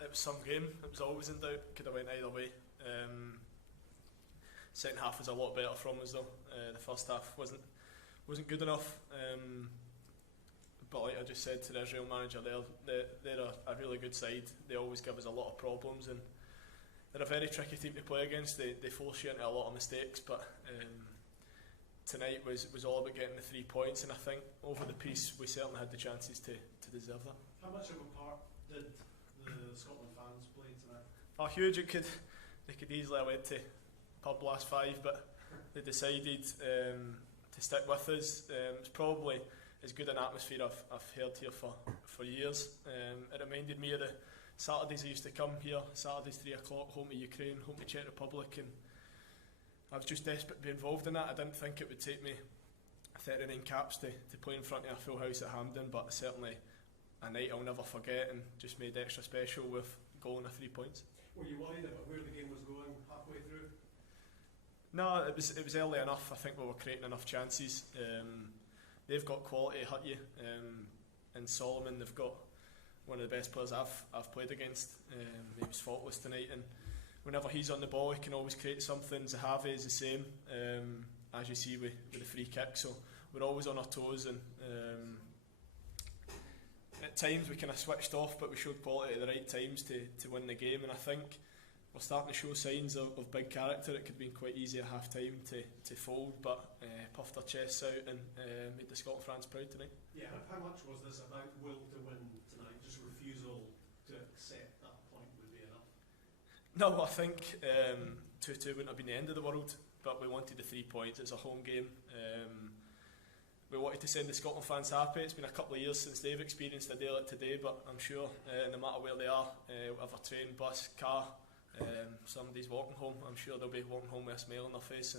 It was some game. It was always in doubt. Could have went either way. Second half was a lot better from us though. The first half wasn't good enough. But like I just said to the Israel manager there, they're a really good side. They always give us a lot of problems, and they're a very tricky team to play against. They force you into a lot of mistakes, but tonight was all about getting the 3 points, and I think over the piece we certainly had the chances to deserve that. How much of a part did the Scotland fans play tonight? Oh, huge. They could easily have went to pub last 5, but they decided to stick with us. It's probably as good an atmosphere I've heard here for years. It reminded me of the Saturdays I used to come here, Saturdays 3 o'clock, home to Ukraine, home to Czech Republic, and I was just desperate to be involved in that. I didn't think it would take me 39 caps to play in front of a full house at Hampden, but certainly a night I'll never forget, and just made extra special with goal and 3 points. Were you worried about where the game was going halfway through? No, it was early enough. I think we were creating enough chances. They've got quality to hurt you. And Solomon, they've got one of the best players I've played against. He was faultless tonight, and whenever he's on the ball, he can always create something. Zahavi is the same, as you see with the free kick. So we're always on our toes, and at times we kind of switched off, but we showed quality at the right times to win the game. And I think we're starting to show signs of big character. It could have been quite easy at half time to fold, but puffed our chests out and made the Scotland fans proud tonight. Yeah, how much was this about will to win tonight? Just refusal to accept that point would be enough? No, I think 2-2 wouldn't have been the end of the world, but we wanted the 3 points. It's a home game. We wanted to send the Scotland fans happy. It's been a couple of years since they've experienced a day like today, but I'm sure no matter where they are, whatever train, bus, car, somebody's walking home, I'm sure they'll be walking home with a smile on their face.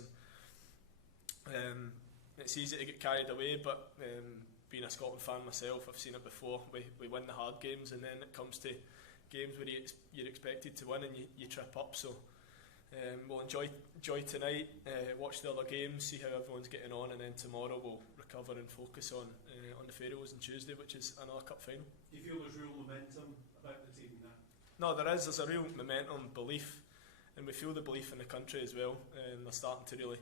And it's easy to get carried away, but being a Scotland fan myself, I've seen it before. We win the hard games, and then it comes to games where you're expected to win and you trip up. So we'll enjoy tonight, watch the other games, see how everyone's getting on, and then tomorrow we'll recover and focus on the Faroes on Tuesday, which is another cup final. Do you feel there's real momentum about the team now? No, there's a real momentum, belief, and we feel the belief in the country as well. They're starting to really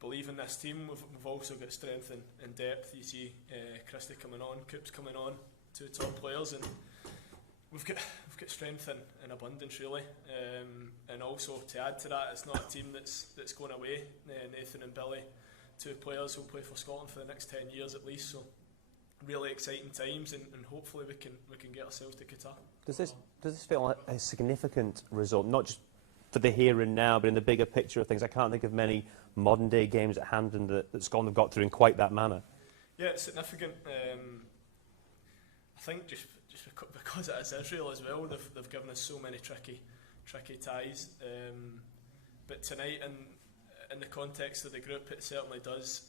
believe in this team. We've also got strength and depth. You see Christie coming on, Coops coming on, 2 top players, and we've got strength in abundance really. And also to add to that, it's not a team that's going away. Nathan and Billy, 2 players who'll play for Scotland for the next 10 years at least. So really exciting times, and hopefully we can get ourselves to Qatar. Does this feel like a significant result, not just for the here and now, but in the bigger picture of things? I can't think of many modern day games at Hampden that Scotland have got through in quite that manner. Yeah, it's significant. I think just because it is Israel as well, they've given us so many tricky ties. But tonight, in the context of the group, it certainly does.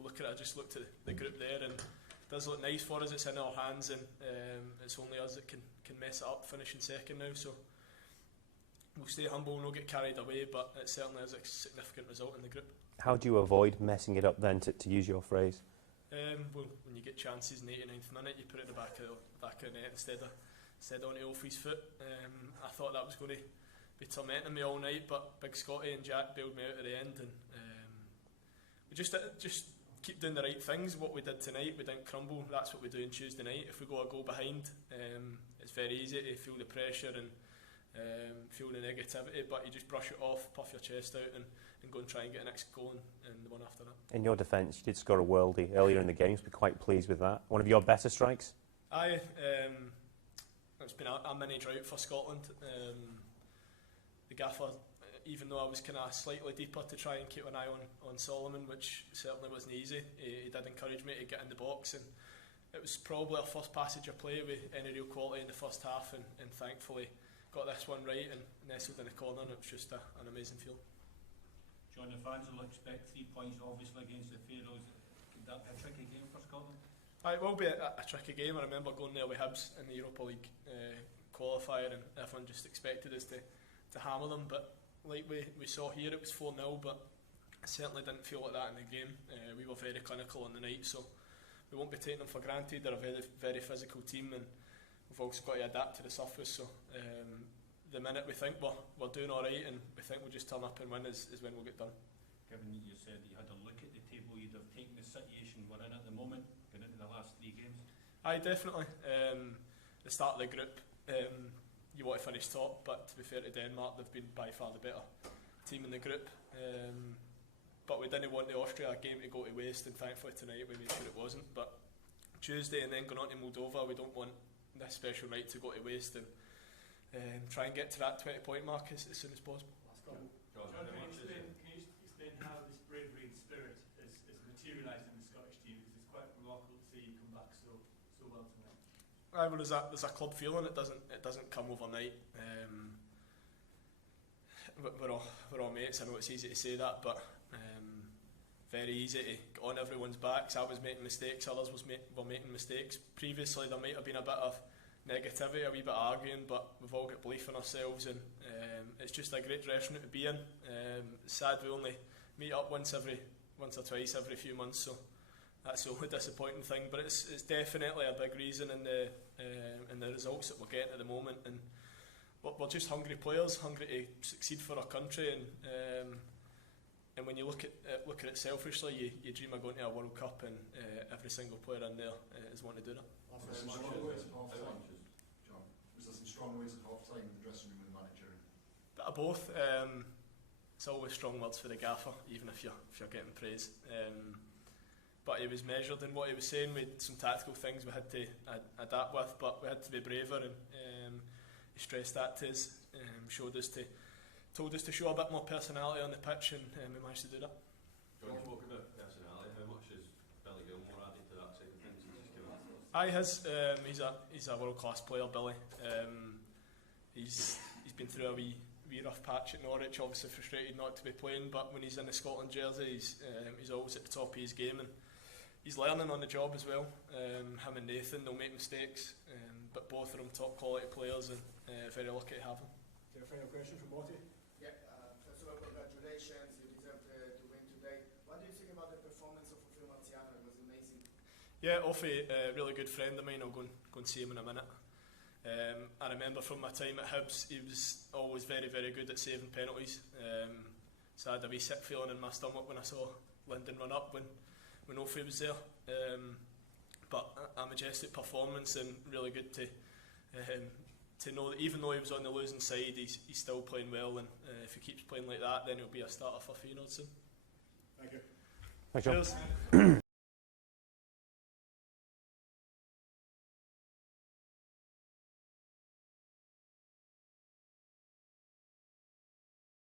I just looked at the group there, and it does look nice for us. It's in our hands, and it's only us that can mess it up, finishing second now. So we'll stay humble and not get carried away, but it certainly is a significant result in the group. How do you avoid messing it up then, to use your phrase? Well, when you get chances in the 89th minute, you put it in the back of the net instead on the Olfie's foot. I thought that was going to be tormenting me all night, but Big Scotty and Jack bailed me out at the end, and we just keep doing the right things. What we did tonight, we didn't crumble. That's what we do on Tuesday night. If we go a goal behind, it's very easy to feel the pressure and feel the negativity, but you just brush it off, puff your chest out, and go and try and get the next goal and the one after that. In your defence, you did score a worldie earlier in the game, so we're quite pleased with that. One of your better strikes? Aye, it's been a mini drought for Scotland. The gaffer, even though I was kind of slightly deeper to try and keep an eye on Solomon, which certainly wasn't easy, he did encourage me to get in the box, and it was probably our first passage of play with any real quality in the first half, and thankfully got this one right and nestled in the corner, and it was just an amazing feel. John, the fans will expect 3 points obviously against the Faroes. Could that be a tricky game for Scotland? It will be a tricky game. I remember going there with Hibs in the Europa League qualifier, and everyone just expected us to hammer them, but like we saw here, it was 4-0, but I certainly didn't feel like that in the game. We were very clinical on the night, so we won't be taking them for granted. They're a very, very physical team, and we've also got to adapt to the surface. So the minute we think we're doing all right and we think we'll just turn up and win is when we'll get done. Given that you said that you had a look at the table, you'd have taken the situation we're in at the moment, going into the last 3 games? Aye, definitely. The start of the group, you want to finish top, but to be fair to Denmark, they've been by far the better team in the group. But we didn't want the Austria game to go to waste, and thankfully tonight we made sure it wasn't. But Tuesday and then going on to Moldova, we don't want this special night to go to waste, and try and get to that 20-point mark as soon as possible. John, can you explain how this bravery and spirit is materialised in the Scottish team? Because it's quite remarkable to see you come back so well tonight. Well, there's a club feeling. It doesn't come overnight. We're all mates. I know it's easy to say that, but very easy to get on everyone's backs. I was making mistakes. Others were making mistakes. Previously, there might have been a bit of negativity, a wee bit of arguing, but we've all got belief in ourselves, and it's just a great dressing room to be in. It's sad we only meet up once or twice every few months, so that's the only disappointing thing. But it's definitely a big reason in the results that we're getting at the moment, and we're just hungry players, hungry to succeed for our country, and when you look at it selfishly, you dream of going to a World Cup, and every single player in there is wanting to do that. Was there some strong words at half-time in the dressing room with the manager? Bit of both. It's always strong words for the gaffer, even if you're getting praise. But he was measured in what he was saying. We had some tactical things we had to adapt with, but we had to be braver, and he stressed that to us, told us to show a bit more personality on the pitch, and we managed to do that. John, spoke about personality. How much is Billy Gilmore added to that side of things? He's a world-class player, Billy. He's been through a wee rough patch at Norwich, obviously frustrated not to be playing, but when he's in the Scotland jersey, he's always at the top of his game, and he's learning on the job as well. Him and Nathan, they'll make mistakes, but both of them top quality players, and very lucky to have them. Okay, a final question from Monty. Yeah, first of all, congratulations, you deserve to win today. What do you think about the performance of Ofio Marciano? It was amazing. Yeah, Offie, a really good friend of mine. I'll go and see him in a minute. I remember from my time at Hibs, he was always very, very good at saving penalties. So I had a wee sick feeling in my stomach when I saw Linden run up when Offie was there. But a majestic performance, and really good to know that even though he was on the losing side, he's still playing well, and if he keeps playing like that, then he'll be a starter for Feyenoord soon. Thank you. Thanks, John. Cheers.